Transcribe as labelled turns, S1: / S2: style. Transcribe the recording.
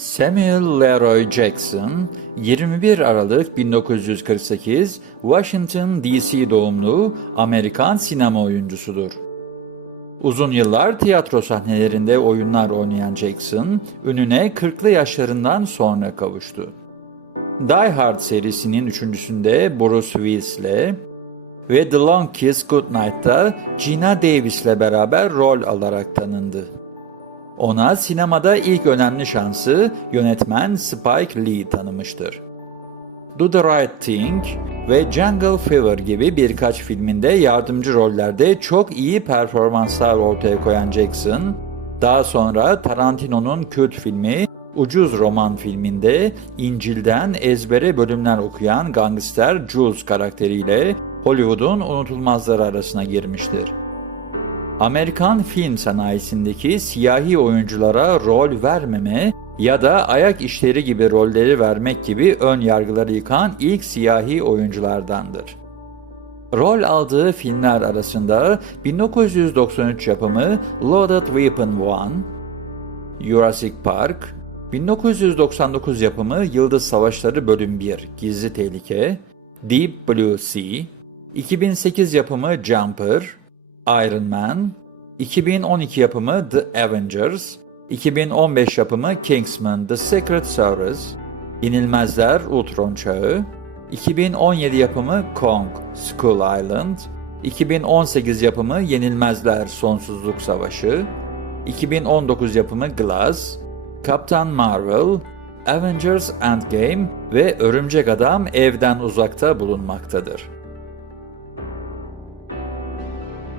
S1: Samuel Leroy Jackson, 21 Aralık 1948 Washington DC doğumlu Amerikan sinema oyuncusudur. Uzun yıllar tiyatro sahnelerinde oyunlar oynayan Jackson, ününe 40'lı yaşlarından sonra kavuştu. Die Hard serisinin üçüncüsünde Bruce Willis'le ve The Long Kiss Goodnight'ta Gina Davis'le beraber rol alarak tanındı. Ona sinemada ilk önemli şansı yönetmen Spike Lee tanımıştır. Do the Right Thing ve Jungle Fever gibi birkaç filminde yardımcı rollerde çok iyi performanslar ortaya koyan Jackson, daha sonra Tarantino'nun kült filmi Ucuz Roman filminde İncil'den ezbere bölümler okuyan gangster Jules karakteriyle Hollywood'un unutulmazları arasına girmiştir. Amerikan film sanayisindeki siyahi oyunculara rol vermeme ya da ayak işleri gibi rolleri vermek gibi ön yargıları yıkan ilk siyahi oyunculardandır. Rol aldığı filmler arasında 1993 yapımı Loaded Weapon 1, Jurassic Park, 1999 yapımı Yıldız Savaşları Bölüm 1 Gizli Tehlike, Deep Blue Sea, 2008 yapımı Jumper, Iron Man, 2012 yapımı The Avengers, 2015 yapımı Kingsman The Secret Service, İnilmezler Ultron Çağı, 2017 yapımı Kong Skull Island, 2018 yapımı Yenilmezler Sonsuzluk Savaşı, 2019 yapımı Glass, Kaptan Marvel, Avengers Endgame ve Örümcek Adam evden uzakta bulunmaktadır.